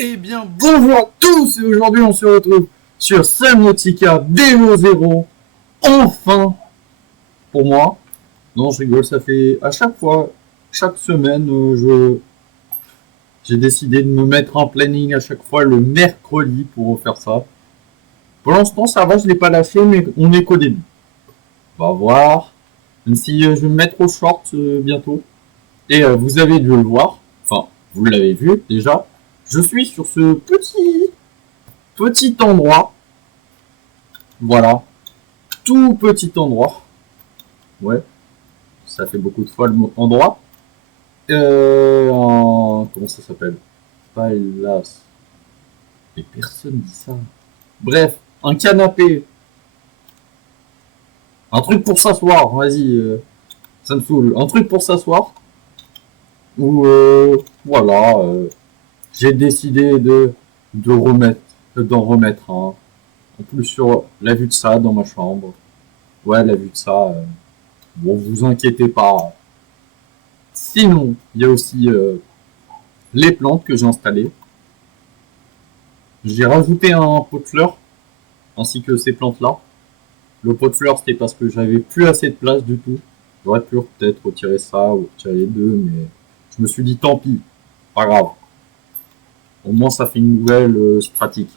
Eh bien, bonjour à tous et aujourd'hui on se retrouve sur Subnautica Démo 0. Enfin, pour moi. Non, je rigole, ça fait à chaque fois, chaque semaine, j'ai décidé de me mettre un planning à chaque fois le mercredi pour faire ça. Pour l'instant, ça va, je l'ai pas lâché, mais on est qu'au début. On va voir. Même si je vais me mettre au short bientôt. Et vous avez dû le voir. Enfin, vous l'avez vu déjà. Je suis sur ce petit endroit. Voilà, tout petit endroit. Ouais, ça fait beaucoup de fois le mot endroit. Comment ça s'appelle? Palace. Et personne dit ça. Bref, un canapé. Un truc pour s'asseoir, vas-y. Ça me saoule. Un truc pour s'asseoir. Ou voilà, j'ai décidé de remettre, d'en remettre un. En plus sur la vue de ça dans ma chambre. Ouais, la vue de ça. Bon, vous inquiétez pas. Sinon, il y a aussi les plantes que j'ai installées. J'ai rajouté un pot de fleurs, ainsi que ces plantes-là. Le pot de fleurs, c'était parce que j'avais plus assez de place du tout. J'aurais pu peut-être retirer ça ou retirer les deux, mais je me suis dit tant pis, pas grave. Au moins, ça fait une nouvelle pratique.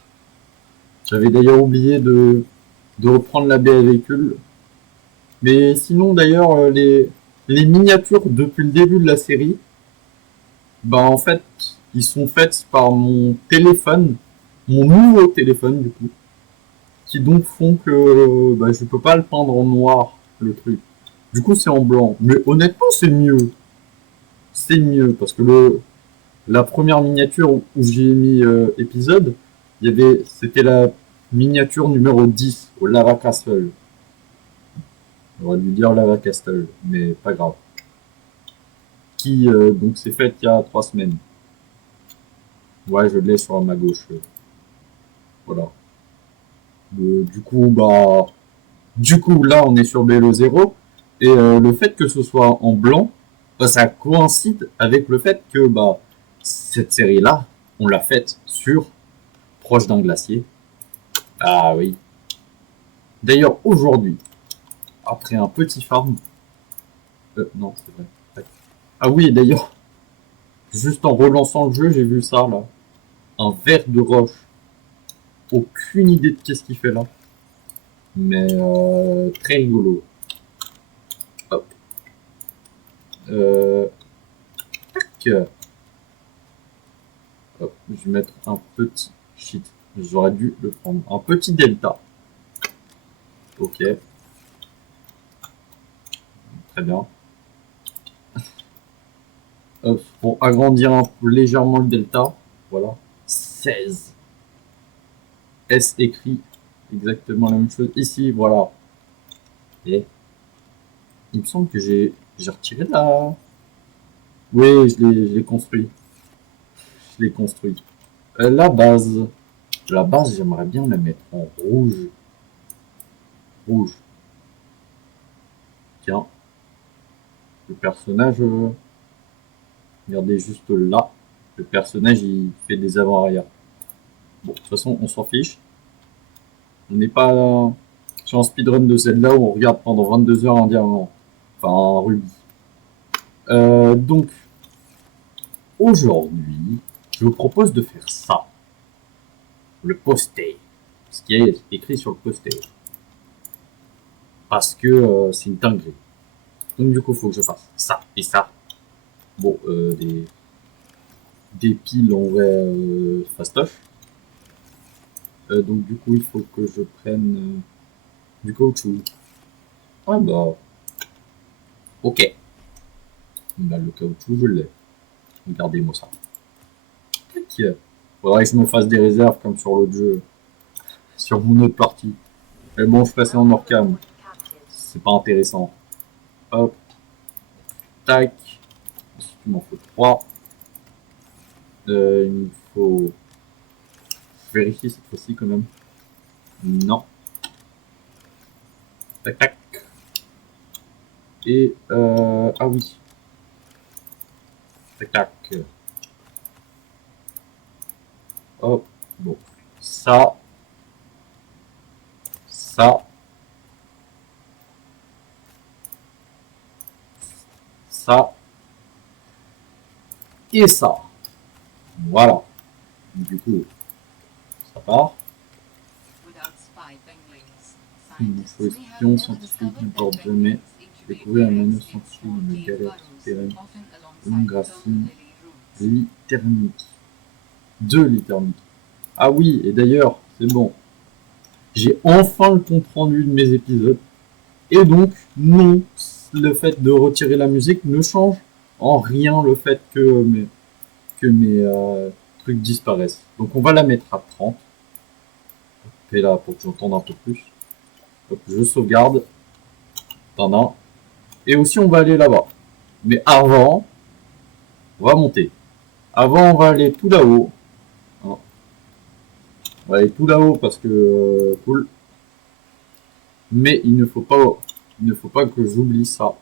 J'avais d'ailleurs oublié de reprendre la baie à véhicule. Mais sinon, d'ailleurs, les miniatures depuis le début de la série, bah en fait, ils sont faites par mon téléphone, mon nouveau téléphone du coup, qui donc font que bah, je peux pas le peindre en noir le truc. Du coup, c'est en blanc. Mais honnêtement, c'est mieux. C'est mieux parce que la première miniature où j'ai mis épisode, c'était la miniature numéro 10 au Lava Castle. J'aurais dû dire Lava Castle, mais pas grave. Qui donc s'est faite il y a 3 semaines. Ouais, je l'ai sur ma gauche. Voilà. Du coup, là, on est sur BLE 0. Et le fait que ce soit en blanc, bah, ça coïncide avec le fait que bah, cette série-là, on l'a faite sur proche d'un glacier. Ah oui. D'ailleurs, aujourd'hui, après un petit farm. Non, c'est vrai. Ah oui, d'ailleurs, juste en relançant le jeu, j'ai vu ça là. Un ver de roche. Aucune idée de qu'est-ce qu'il fait là. Mais très rigolo. Hop. Euh, tac. Hop, je vais mettre un petit shit. J'aurais dû le prendre. Un petit delta. Ok, très bien. Hop, pour agrandir légèrement le delta. Voilà. 16. S écrit exactement la même chose. Ici, voilà. Et il me semble que j'ai retiré là. Oui, je l'ai construit. Je l'ai construit. La base. La base, j'aimerais bien la mettre en rouge. Rouge. Tiens, le personnage. Regardez juste là. Le personnage, il fait des avant-arrière. Bon, de toute façon, on s'en fiche. On n'est pas sur un speedrun de Zelda où on regarde pendant 22 heures un diamant. Enfin, un rubis. Donc, aujourd'hui, je vous propose de faire ça. Le poster. Ce qui est écrit sur le poster. Parce que c'est une dinguerie. Donc, du coup, il faut que je fasse ça et ça. Bon, des piles en vrai fastoche. Donc, du coup, il faut que je prenne du caoutchouc. Ah bah, ok. Bah, le caoutchouc, je l'ai. Regardez-moi ça. Tac. Faudrait que je me fasse des réserves comme sur l'autre jeu. Sur mon autre partie. Mais bon, je passais en hors-cam. C'est pas intéressant. Hop. Tac. Ensuite, il m'en faut 3. Il me faut... vérifier cette fois-ci quand même. Non. Tac, tac. Et... ah oui. Tac, tac. Hop, bon. Ça. Ça. Ça. Et ça. Voilà. Du coup, ça part. Une faux espion scientifique ne porte jamais découvrir un anneau scientifique dans une galère souterraine. Longue racine. Lit thermique. 2 lits thermiques. Ah oui, et d'ailleurs, c'est bon. J'ai enfin le compte rendu de mes épisodes. Et donc, non, le fait de retirer la musique ne change en rien le fait que mes trucs disparaissent. Donc on va la mettre à 30. Et là, pour que j'entende un peu plus. Hop, je sauvegarde. T'en as. Et aussi, on va aller là-bas. Mais avant, on va monter. Avant, on va aller tout là-haut. Hein. On va aller tout là-haut parce que cool. Mais il ne faut pas que j'oublie ça.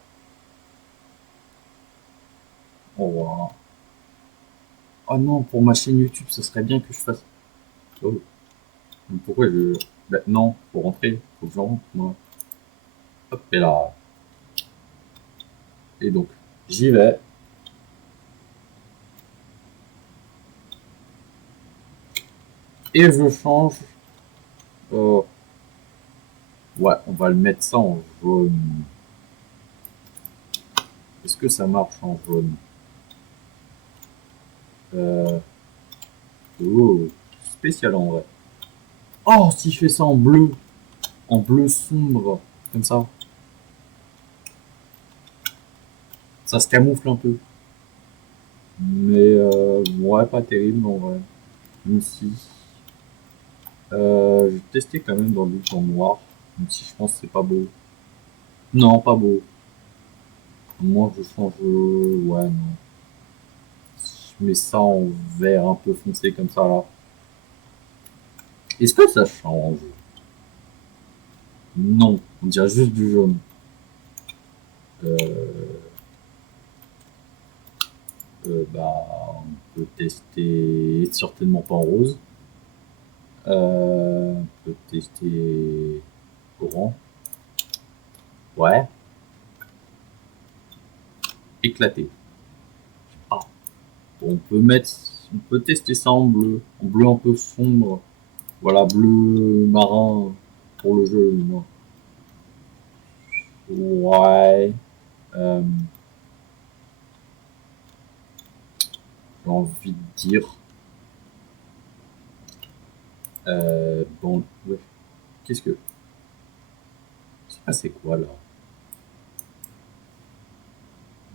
Oh, oh non, pour ma chaîne YouTube, ce serait bien que je fasse. Oh. Pourquoi je. Ben non, faut rentrer, faut que je rentre, moi. Hop, et là. Et donc, j'y vais. Et je change. Euh, ouais, on va le mettre ça en jaune. Est-ce que ça marche en jaune? euh... Oh, spécial en vrai. Oh, si je fais ça en bleu sombre, comme ça se camoufle un peu. Mais ouais, pas terrible en vrai. Même si. Je vais tester quand même dans le look en noir, même si je pense que c'est pas beau. Non, pas beau. Moi, je change. Ouais, non. Je mets ça en vert un peu foncé comme ça là. Est-ce que ça change? Non, on dirait juste du jaune. Euh, bah, on peut tester certainement pas en rose. On peut tester orange. Ouais. Éclaté. Ah. Bon, on peut tester ça en bleu un peu sombre. Voilà, bleu marin pour le jeu, moi. Ouais. Euh, j'ai envie de dire. Bon, ouais. Qu'est-ce que. C'est quoi là?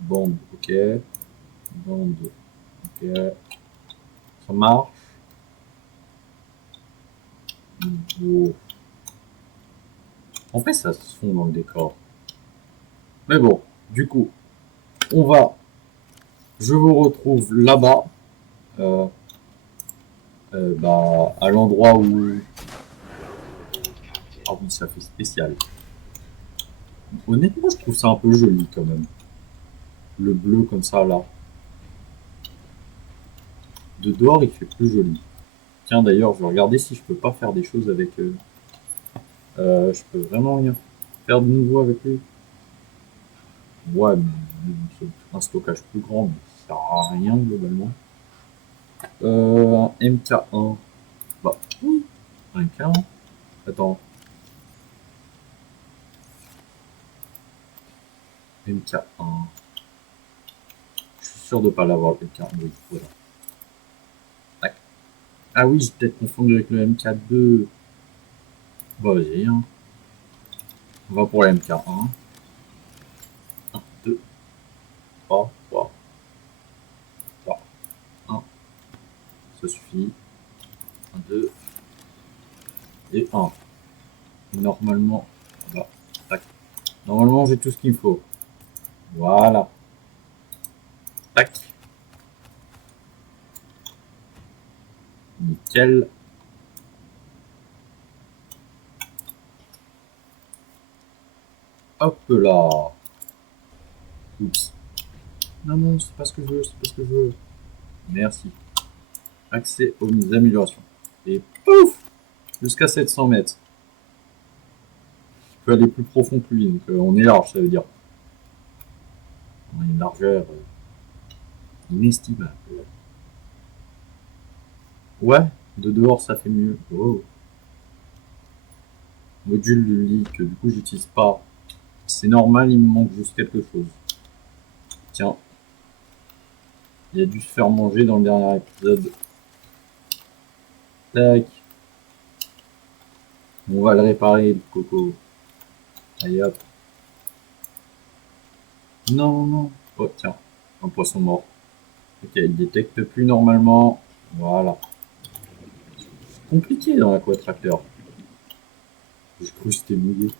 Bande, ok. Bande, ok. Ça marche. Bon. En fait, ça se fond dans le décor. Mais bon, du coup, on va. Je vous retrouve là-bas. Euh, bah, à l'endroit où. Ah oui, ça fait spécial. Honnêtement, je trouve ça un peu joli quand même. Le bleu comme ça là. De dehors, il fait plus joli. Tiens, d'ailleurs, je vais regarder si je peux pas faire des choses avec. Je peux vraiment rien faire de nouveau avec lui. Ouais, mais c'est un stockage plus grand, mais ça sert à rien globalement. Un MK1. Bah, oui, un MK1. Attends. MK1. Je suis sûr de pas l'avoir le MK1. Oui, voilà. Tac. Ah oui, j'ai peut-être confondu avec le MK2. Bah, vas-y, hein. On va pour le MK1. 1, 2, 3, 3, 3, 1. Ça suffit. 1, 2 et 1. Normalement, voilà. Tac. Normalement, j'ai tout ce qu'il me faut. Voilà. Tac. Nickel. Hop là. Oups. Non, non, c'est pas ce que je veux, c'est pas ce que je veux. Merci. accès aux améliorations. Et pouf, jusqu'à 700 mètres. Je peux aller plus profond que lui, donc on est large, ça veut dire. On a une largeur inestimable. Ouais, de dehors ça fait mieux. Oh. Module de lit que du coup j'utilise pas. C'est normal, il me manque juste quelque chose. Tiens. Il a dû se faire manger dans le dernier épisode. Tac. On va le réparer, le coco. Allez hop. Non, non. Oh tiens, un poisson mort. Ok, il détecte plus normalement. Voilà. C'est compliqué dans l'aquatracteur. J'ai cru que c'était mouillé.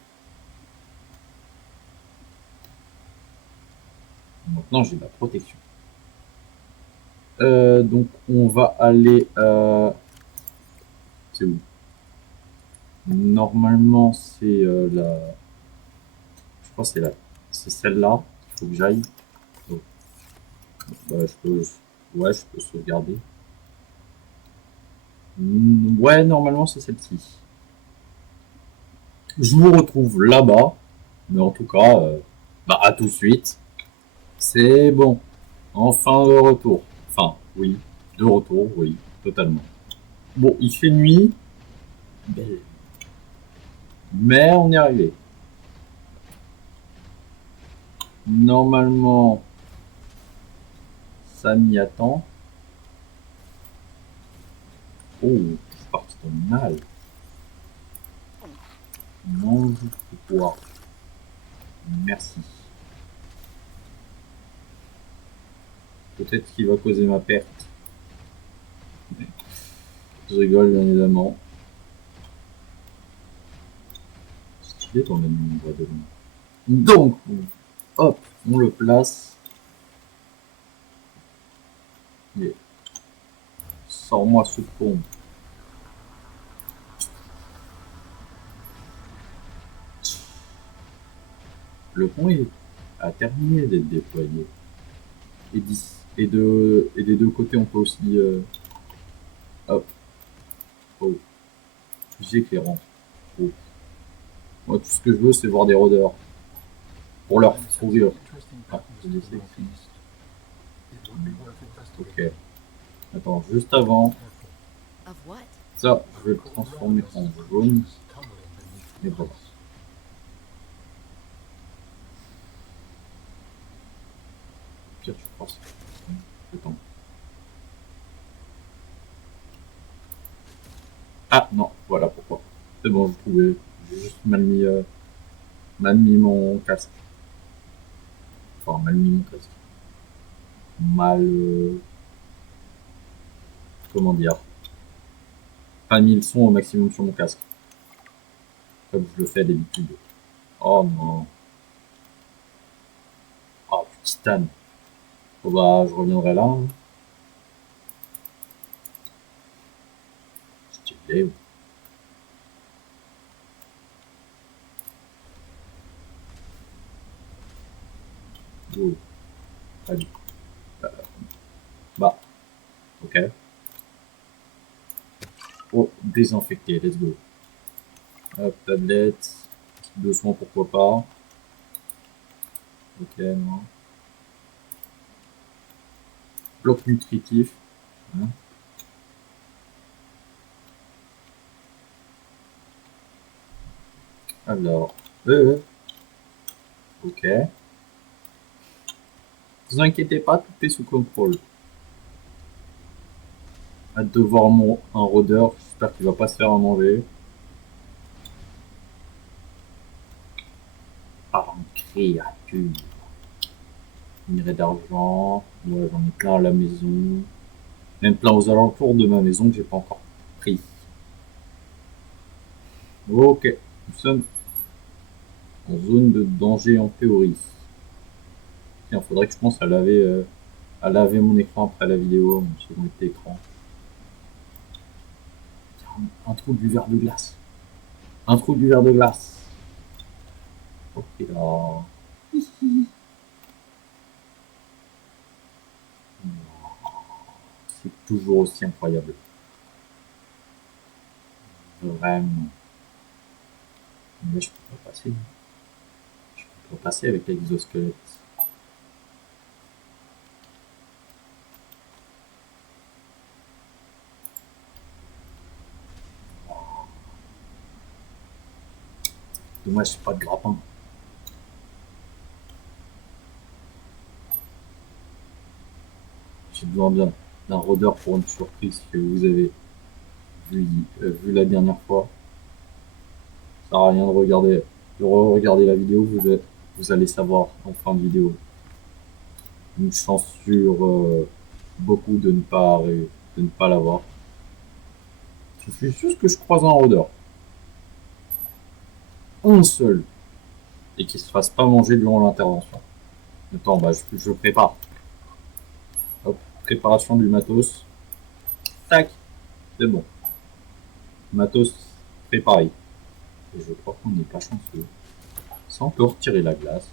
Maintenant j'ai ma protection. Donc on va aller... C'est où? Normalement c'est la... Je crois que c'est la... C'est celle-là qu'il faut que j'aille. Oh. Bah, je peux... Ouais, je peux sauvegarder. Ouais, normalement c'est celle-ci. Je vous retrouve là-bas. Mais en tout cas, bah à tout de suite. C'est bon. Enfin de retour. Enfin, oui. De retour, oui. Totalement. Bon, il fait nuit. Belle. Mais on est arrivé. Normalement, ça m'y attend. Oh, je suis parti dans mal. Mange le poids. Merci. Peut-être qu'il va causer ma perte. Je rigole, bien évidemment. Stylé dans la nuit, on va de loin. Donc, hop, on le place. Et sors-moi ce pont. Le pont a terminé d'être déployé. Et des deux côtés, on peut aussi... hop. Oh. Plus éclairant. Oh. Moi, tout ce que je veux, c'est voir des rôdeurs. Pour leur sourire. Ah, je les sais. Ok. Attends, juste avant. Ça, je vais le transformer en jaune. Et voilà. Pire, je pense. Attends. Ah non, voilà pourquoi. C'est bon, je trouvais. J'ai juste mal mis mon casque. Enfin, mal mis mon casque. Mal. Comment dire? Pas mis le son au maximum sur mon casque. Comme je le fais d'habitude. Oh non. Oh, du titane. Bon bah, je reviendrai là. Hein. Stylé. Oh. Allez. Bah, ok. Oh, désinfecté, let's go. Hop, tablette. De soins, pourquoi pas. Ok, non. Bloc nutritif. Hein. Alors, ok. Ne vous inquiétez pas, tout est sous contrôle. Hâte de voir un rôdeur. J'espère qu'il va pas se faire en manger. Par une créature. Minerai d'argent. Ouais, j'en ai plein à la maison. Même plein aux alentours de ma maison que j'ai pas encore pris. Ok, nous sommes en zone de danger en théorie. Tiens, faudrait que je pense à laver mon écran après la vidéo, mon second écran. Un trou du verre de glace. Un trou du verre de glace. Ok, là. C'est toujours aussi incroyable. Vraiment. Mais je peux pas passer. Je peux pas passer avec l'exosquelette. Dommage, c'est pas de grappin. J'ai besoin d'un rôdeur pour une surprise que vous avez vu la dernière fois. Ça sert à rien de re-regarder la vidéo, vous allez savoir en fin de vidéo. Une chance sur beaucoup de ne pas l'avoir. Il suffit juste que je croise un rôdeur. Un seul. Et qu'il se fasse pas manger durant l'intervention. Attends, bah je prépare. Hop, préparation du matos. Tac, c'est bon. Matos préparé. Et je crois qu'on n'est pas chanceux. Ça, on peut retirer la glace.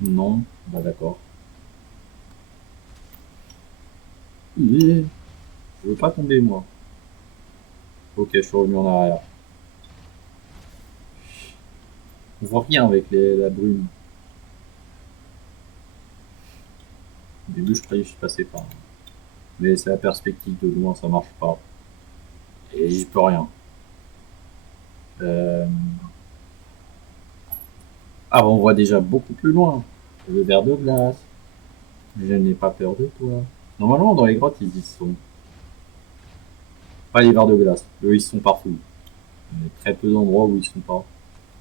Non, bah d'accord. Je veux pas tomber, moi. Ok, je suis revenu en arrière. On voit rien avec la brume. Au début, je croyais que je passais pas. Mais c'est la perspective de loin, ça marche pas. Et j'y peux rien. Euh... Ah, on voit déjà beaucoup plus loin. Le verre de glace. Je n'ai pas peur de toi. Normalement, dans les grottes, ils y sont. Pas les verres de glace. Eux, ils sont partout. Il y a très peu d'endroits où ils sont pas.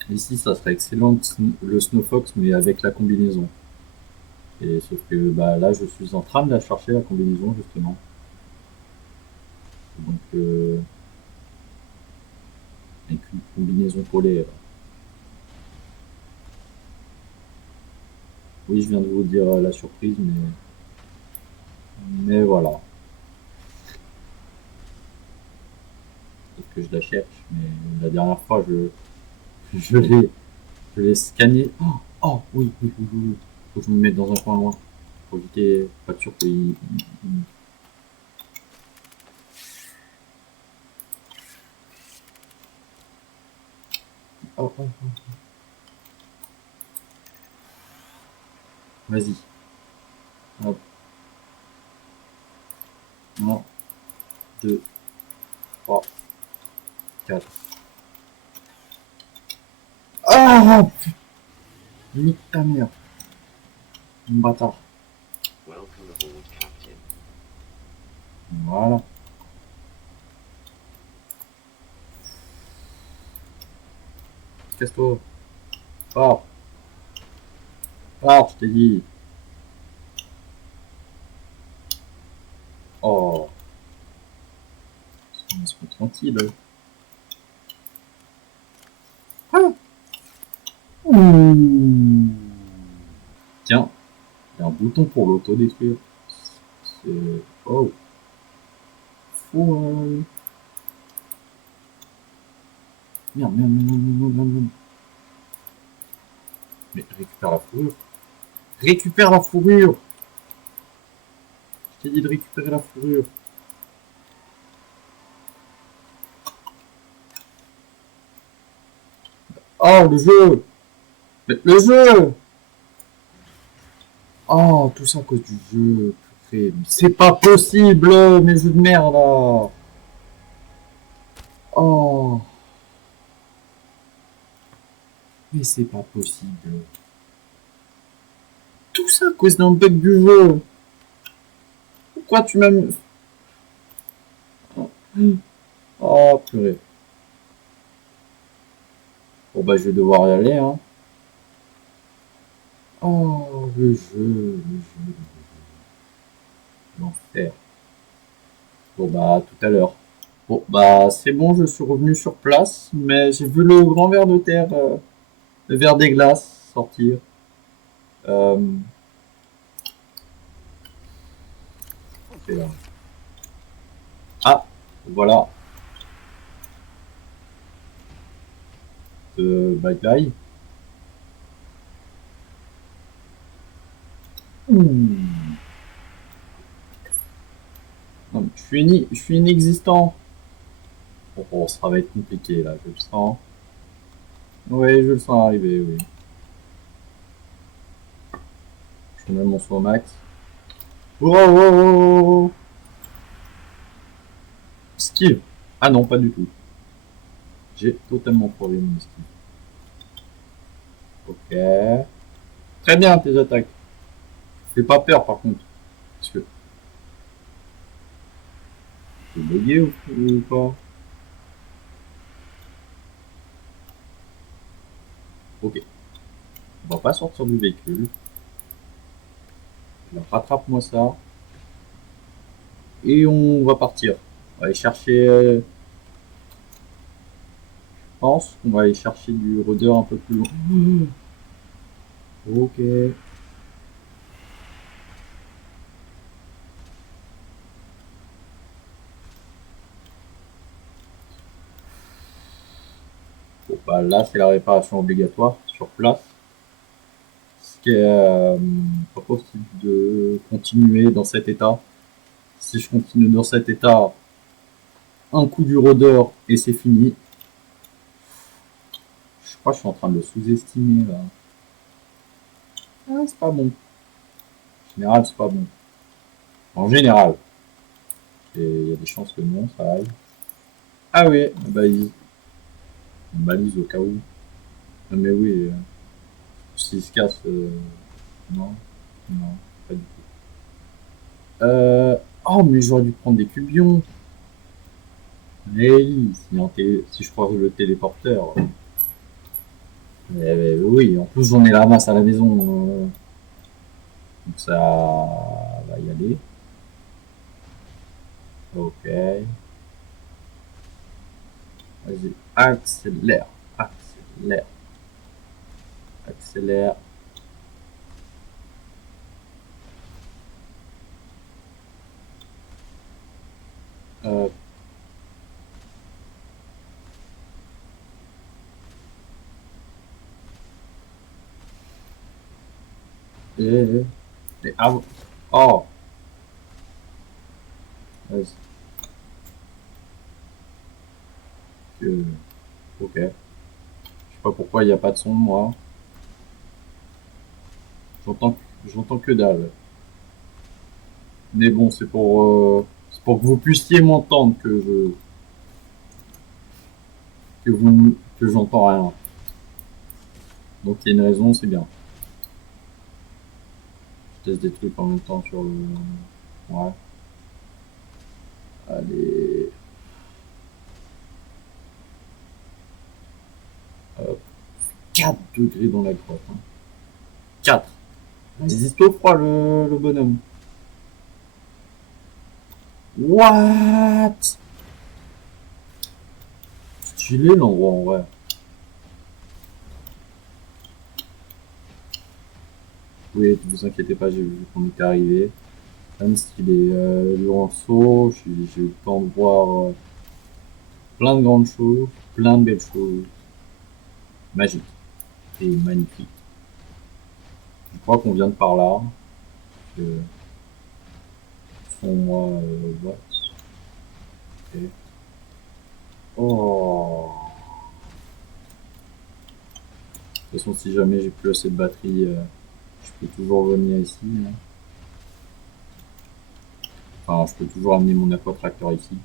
Ici, ça serait excellent le Snowfox, mais avec la combinaison. Et sauf que bah, là, je suis en train de la chercher, la combinaison, justement. Donc, avec une combinaison polaire. Oui, je viens de vous dire la surprise, mais voilà. Peut-être que je la cherche, mais la dernière fois, je l'ai, je l'ai scanné. Oh, oh, oui, oui, oui, oui, oui. Faut que je me mette dans un coin loin. Pour éviter, pas sûr qu'il. Oh, oh, oh. Vas-y. Hop. 1, 2, 3, 4. Ah, putain, nique ta mère. Mon bâtard. Welcome aboard, Captain. Voilà. Casse-toi. Pars. Pars, je t'ai dit. Oh. Laisse-moi tranquille. Ah. Ouh. Tiens, il y a un bouton pour l'auto-détruire. C'est... Oh. Fou. Merde, merde, merde, merde, merde, merde, merde. Mais récupère la fourrure. Récupère la fourrure. Je t'ai dit de récupérer la fourrure. Oh, le jeu. Mais le jeu. Oh, tout ça à cause du jeu. C'est pas possible, mes jeux de merde là. Oh, mais c'est pas possible. Tout ça à cause d'un bug du jeu. Pourquoi tu m'as mis... Oh, purée. Bon bah je vais devoir y aller, hein. Oh, le jeu, l'enfer. Bon bah tout à l'heure. Bon bah c'est bon, je suis revenu sur place, mais j'ai vu le grand ver de terre, le ver des glaces sortir. Euh, c'est là. Ah, voilà. Bye bye. Ouh. Je suis inexistant. Oh, ça va être compliqué là, je le sens. Oui, je le sens arriver, oui. Je mets mon saut au max. Oh, oh, oh, oh, oh. Esquive. Ah non, pas du tout. J'ai totalement foiré mon esquive. Ok. Très bien tes attaques. Fais pas peur par contre. Parce que t'es bugué ou pas? Ok. On va pas sortir du véhicule. Rattrape-moi ça. Et on va partir. On va aller chercher. Je pense qu'on va aller chercher du rôdeur un peu plus loin. Ok. Bon, bah là, c'est la réparation obligatoire sur place. Ce qui est pas possible de continuer dans cet état. Si je continue dans cet état, un coup du rôdeur et c'est fini. Je crois que je suis en train de le sous-estimer là. Ah, c'est pas bon. En général, c'est pas bon. En général. Et il y a des chances que non, ça aille. Ah oui, une balise. Une balise au cas où. Non mais oui, s'il se casse, non, non, pas du tout. Oh, mais j'aurais dû prendre des cubions. Mais oui, si je croise le téléporteur. Oui, en plus j'en ai la masse à la maison. Donc ça va y aller. Ok. Vas-y, accélère, accélère, accélère. Euh, ah, oh, vas-y. Ok. Je sais pas pourquoi il n'y a pas de son, moi. J'entends, j'entends que dalle. Mais bon, c'est pour que vous puissiez m'entendre que j'entends rien. Donc il y a une raison, c'est bien. Je teste des trucs en même temps sur le. Ouais. Allez. Hop. 4 degrés dans la grotte. Hein. 4. Il résiste au froid le bonhomme. What? Stylé l'endroit en vrai. Oui, ne vous inquiétez pas, j'ai vu qu'on était arrivé. Même s'il est durant le saut, j'ai eu le temps de voir plein de grandes choses, plein de belles choses, magiques et magnifiques. Je crois qu'on vient de par là. Que, selon moi, what? Okay. Oh. De toute façon, si jamais j'ai plus assez de batterie, je peux toujours venir ici. Hein. Enfin, je peux toujours amener mon aquatracteur ici.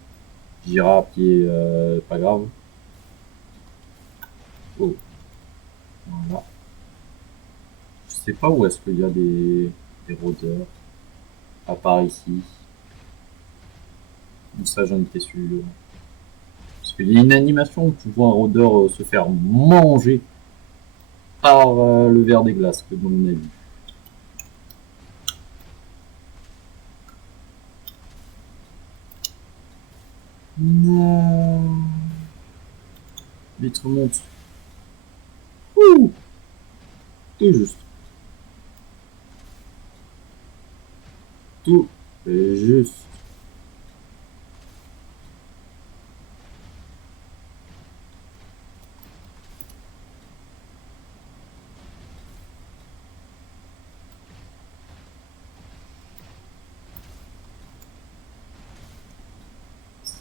J'irai à pied, pas grave. Oh, voilà. Je sais pas où est-ce qu'il y a des rôdeurs, à part ici. Donc ça, j'en étais sûr. Parce qu'il y a une animation où tu vois un rôdeur se faire manger par le verre des glaces, que mon avis. Non. Vite remonte. Ouh, tout juste. Tout juste.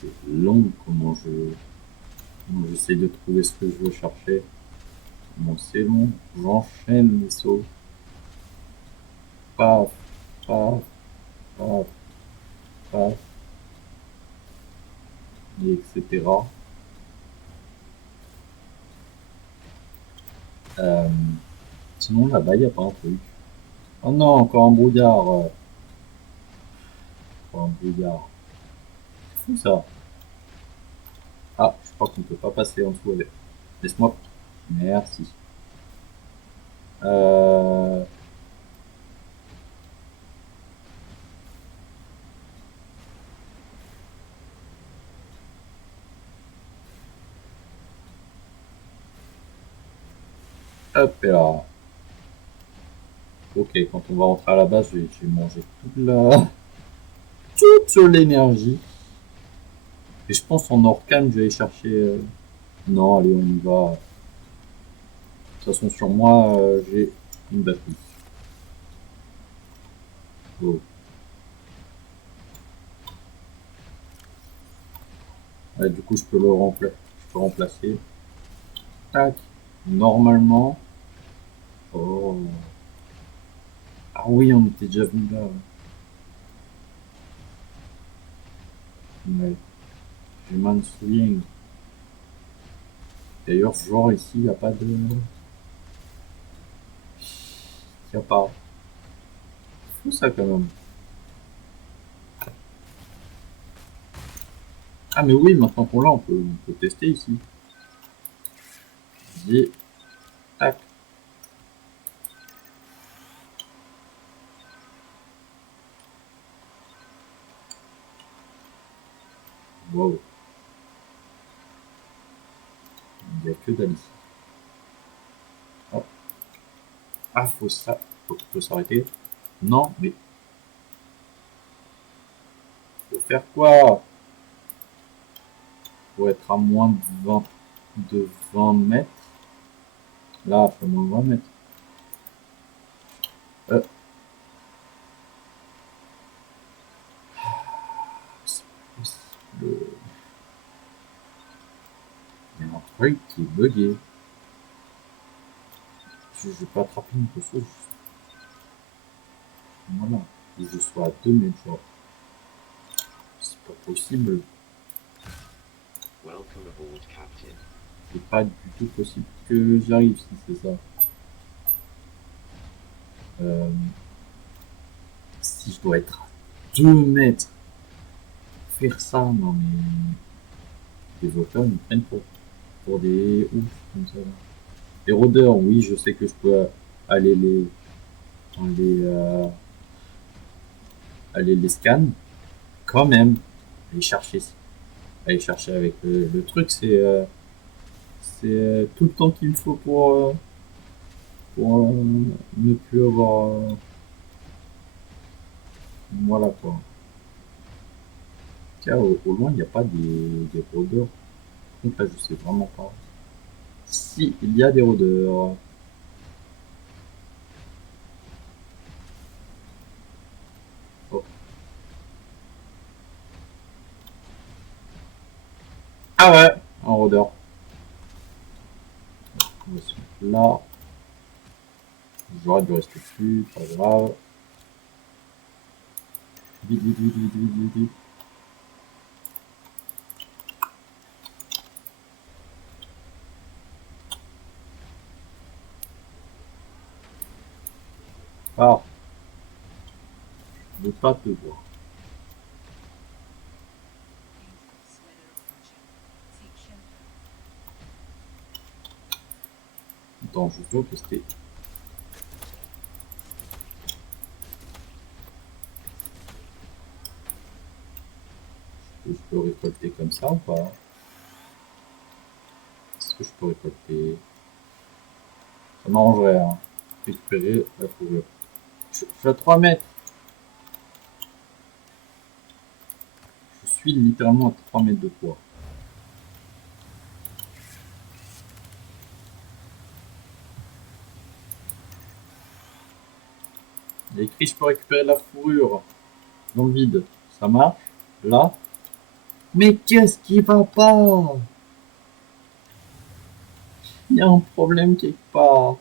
c'est long comment j'essaie de trouver ce que je veux chercher. Bon, c'est long. J'enchaîne les sauts. Paf, paf, paf, paf, et etc. Euh, Sinon, là-bas, il n'y a pas un truc. Oh non, encore un brouillard. Encore un brouillard. C'est fou ça. Ah, je crois qu'on peut pas passer en dessous avec. Laisse-moi. Merci. Euh... Hop là. Ok, quand on va rentrer à la base, j'ai mangé toute l'énergie. Et je pense en Orcam, je vais aller chercher. Non, allez, on y va. De toute façon, sur moi, j'ai une batterie. Oh. Ouais, du coup, je peux remplacer. Tac. Normalement. Oh. Ah oui, on était déjà venu là. Ouais. Je m'en souviens. D'ailleurs, genre ici, il n'y a pas de. Il n'y a pas. C'est fou ça quand même. Ah mais oui, maintenant qu'on l'a, on peut tester ici. Vas-y. Tac. Wow. Il n'y a que dalle ici. Hop. Ah, faut s'arrêter. Non, mais faut faire quoi? Faut être à moins de 20 mètres. Là, à moins de 20 mètres. Euh, c'est possible. Il y a un truc qui est bugué. Je vais pas attraper une chose. Voilà. Que je sois à 2 mètres, genre. C'est pas possible. Welcome aboard, Captain. C'est pas du tout possible que j'y arrive si c'est ça. Euh, Si je dois être à 2 mètres, faire ça, non mais les développeurs me prennent pour des ouf comme ça. Les rôdeurs, oui, je sais que je peux aller aller, euh, aller les scan, quand même. Aller chercher, aller chercher avec le truc, c'est tout le temps qu'il me faut pour ne plus avoir. Voilà quoi. Tiens, au loin, il n'y a pas des rôdeurs. Donc là, je sais vraiment pas. Si, il y a des rôdeurs. Oh. Ah ouais, un rôdeur. On va se mettre là. J'aurais dû rester dessus, pas grave. Vite, vite, vite, vite, vite, vite, vite. Ah, je ne veux pas te voir. Attends, je veux tester. Je peux récolter comme ça ou pas? Est-ce que je peux récolter? Ça m'arrangerait, hein. Récupérer la fourrure. Je suis à 3 mètres. Je suis littéralement à 3 mètres de poids. Il y a écrit je peux récupérer la fourrure dans le vide. Ça marche? Là? Mais qu'est-ce qui va pas? Il y a un problème quelque part.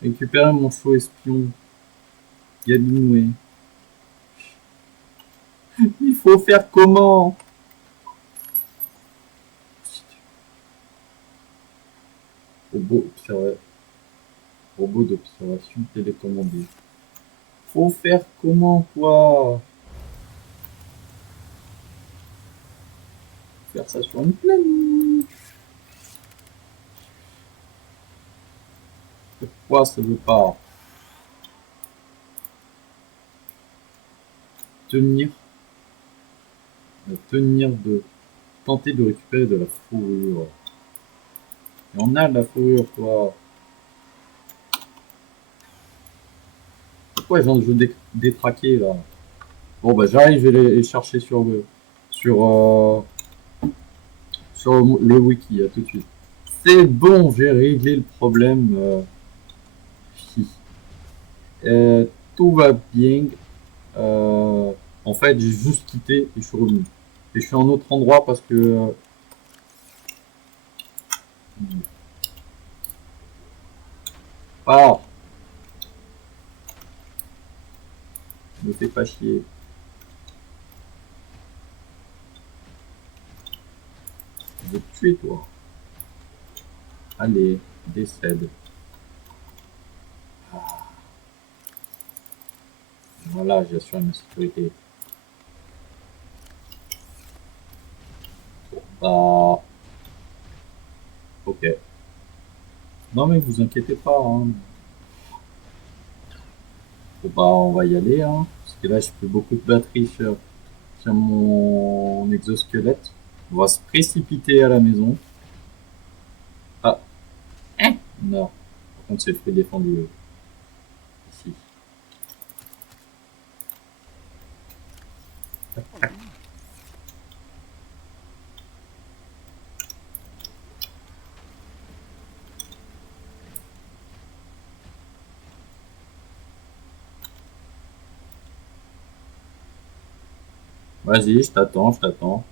Récupérer mon faux espion. Gabinoué. Il faut faire comment? Robot, robot d'observation télécommandé. Faut faire comment, quoi? Faire ça sur une planète. Pourquoi ça veut pas tenir, tenir de tenter de récupérer de la fourrure. Et on a de la fourrure, quoi. Pourquoi ils ont jeu détraqué là? Bon bah j'arrive, je vais les chercher sur, sur le wiki, à tout de suite. C'est bon, j'ai réglé le problème. Euh, tout va bien. En fait, j'ai juste quitté et je suis revenu. Et je suis en autre endroit parce que... Ah, me fais pas chier. Je vais te tuer, toi. Allez, décède. Voilà, j'ai assuré ma sécurité. Bah... Ok. Non mais vous inquiétez pas, hein. Bon bah on va y aller, hein. Parce que là j'ai plus beaucoup de batterie sur mon exosquelette. On va se précipiter à la maison. Ah, non. Par contre c'est le fruit défendu. Ici. Vas-y, je t'attends, je t'attends.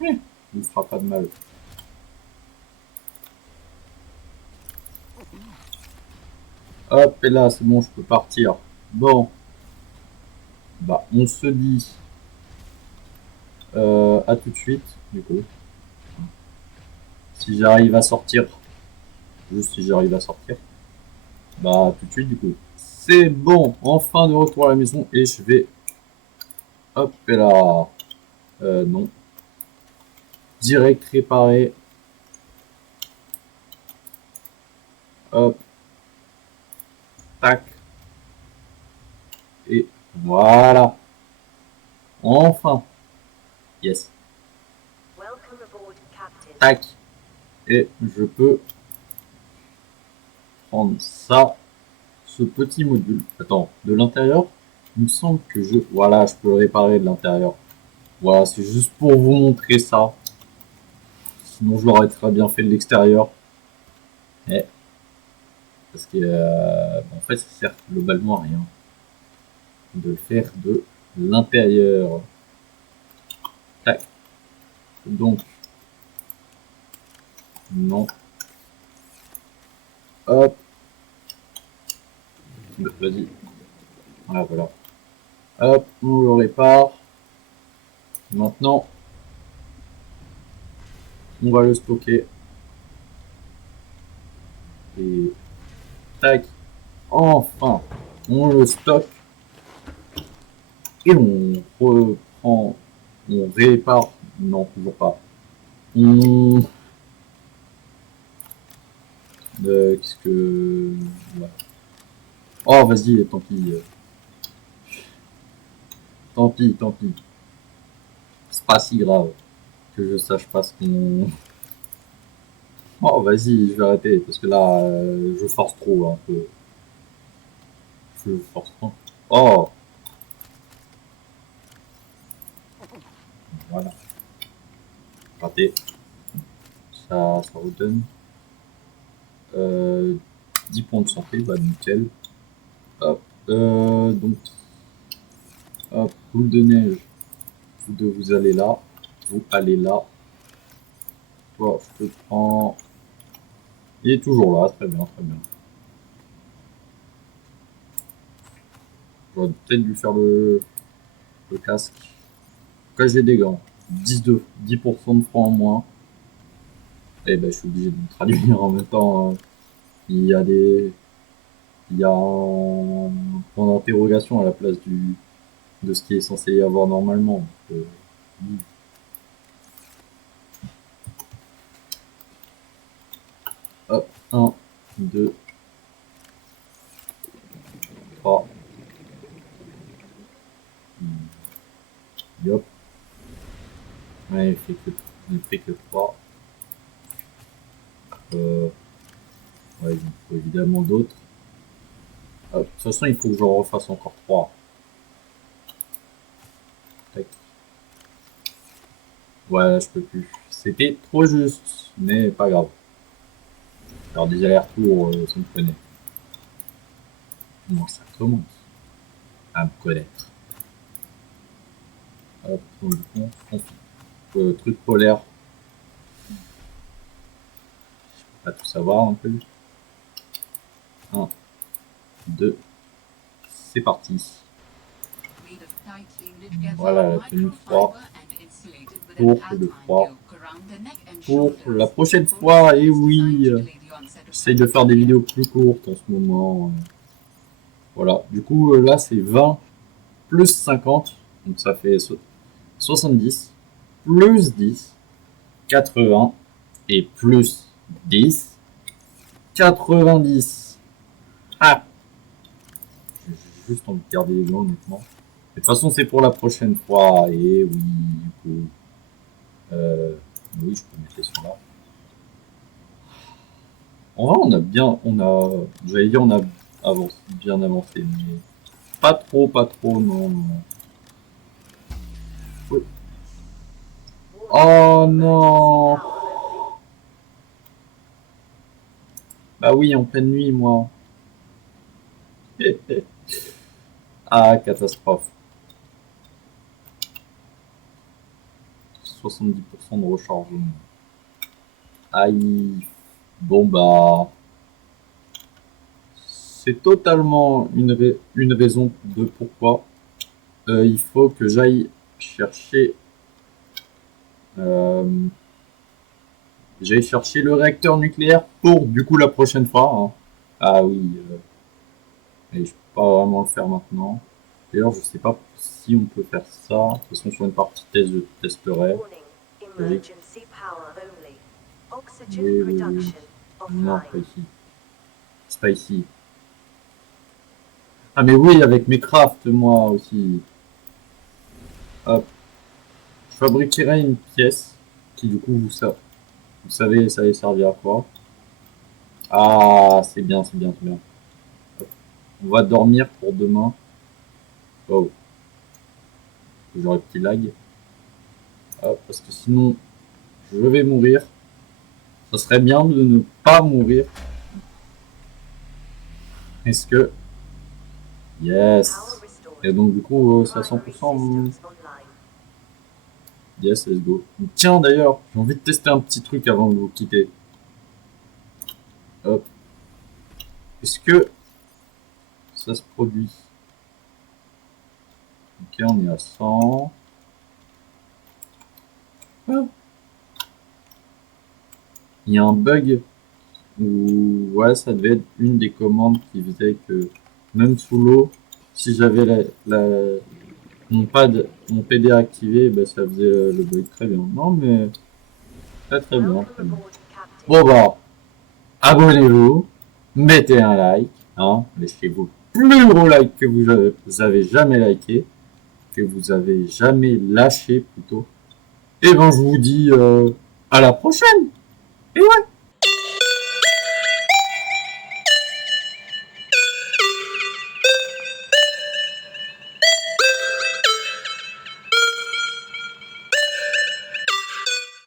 Il ne fera pas de mal. Hop, et là, c'est bon, je peux partir. Bon, bah, on se dit à tout de suite, du coup. Si j'arrive à sortir, juste si j'arrive à sortir, bah, tout de suite, du coup. C'est bon, enfin de retour à la maison, et je vais, hop, et là, non. Direct réparer, hop, tac, et voilà. Enfin, yes, Welcome aboard, Captain. tac, et je peux prendre ça, ce petit module. Attends, de l'intérieur, il me semble que je... Voilà, je peux le réparer de l'intérieur. Voilà, c'est juste pour vous montrer ça. Sinon, je l'aurais très bien fait de l'extérieur. Eh, parce que, en fait, ça sert globalement à rien de le faire de l'intérieur. Tac. Donc, non. Hop. Vas-y. Voilà, voilà. Hop, on le répare. Maintenant, on va le stocker. Et tac. Enfin, on le stocke. Et on reprend, on répare, non, toujours pas. On... qu'est-ce que... Voilà. Oh, vas-y, tant pis. Tant pis, tant pis. C'est pas si grave que je sache pas ce qu'on... Oh, vas-y, je vais arrêter, parce que là, je force trop, un peu. Je force trop. Oh, voilà. Raté. Ça redonne. 10 points de santé, bah nickel. Hop. Donc, Hop, boule de neige. Vous deux, vous allez là. Vous allez là. Toi, je te prends. Il est toujours là, très bien, très bien. J'aurais peut-être dû faire le casque. En tout cas, j'ai des gants. 10% de francs en moins. Et ben, je suis obligé de me traduire en même temps. Il y a des. Il y a un point d'interrogation à la place de ce qui est censé y avoir normalement. Donc, oui. Hop, 1, 2, 3. Hop. Ouais, il fait que 3. Ouais, il en faut évidemment d'autres. De toute façon, il faut que j'en refasse encore 3. Tac. Ouais, je peux plus. C'était trop juste, mais pas grave. Alors des allers-retours, ça me connaît. Comment ça commence à me connaître. Hop, donc on truc polaire. Je peux pas tout savoir non plus. 1, 2, c'est parti. Voilà la tenue froid. Pour le froid. Pour la prochaine fois, et oui, j'essaye de faire des vidéos plus courtes en ce moment. Voilà, du coup là c'est 20 plus 50, donc ça fait 70, plus 10, 80, et plus 10, 90. Ah, j'ai juste envie de garder les gants honnêtement. De toute façon c'est pour la prochaine fois, et oui, du coup, oui je peux mettre les sons là. En vrai, j'allais dire, on a bien avancé, mais pas trop, non, non. Oui. Oh non! Bah oui, en pleine nuit, moi. Ah, catastrophe. 70% de rechargement. Aïe. Bon bah, c'est totalement une raison de pourquoi il faut que j'aille chercher le réacteur nucléaire pour du coup la prochaine fois. Hein. Ah oui, et je peux pas vraiment le faire maintenant. D'ailleurs, je sais pas si on peut faire ça. De toute façon, sur une partie test, je testerai. Warning. Emergency power only. Oxygen Oui. production Non, offline. pas ici. C'est pas ici. Ah mais oui, avec mes crafts, moi aussi. Hop. Je fabriquerai une pièce qui du coup, vous savez, ça allait servir à quoi. Ah, c'est bien, c'est bien, c'est bien. Hop. On va dormir pour demain. Oh, j'aurai petit lag. Hop, parce que sinon, je vais mourir. Ça serait bien de ne pas mourir. Est-ce que... Yes. Power restored. Et donc du coup, c'est à Primary 100%. systems online. Yes, let's go. Tiens d'ailleurs, j'ai envie de tester un petit truc avant de vous quitter. Hop. Est-ce que ça se produit? Ok, on est à 100. Ah. Il y a un bug où ouais, ça devait être une des commandes qui faisait que même sous l'eau, si j'avais mon PD activé, ben, ça faisait le bug très bien. Non mais très bien, très Welcome bien. aboard, Captain. Bon bah, abonnez-vous, mettez un like, hein, laissez-vous le plus gros like que vous avez jamais liké, que vous avez jamais lâché plutôt. Et ben je vous dis à la prochaine. Et ouais.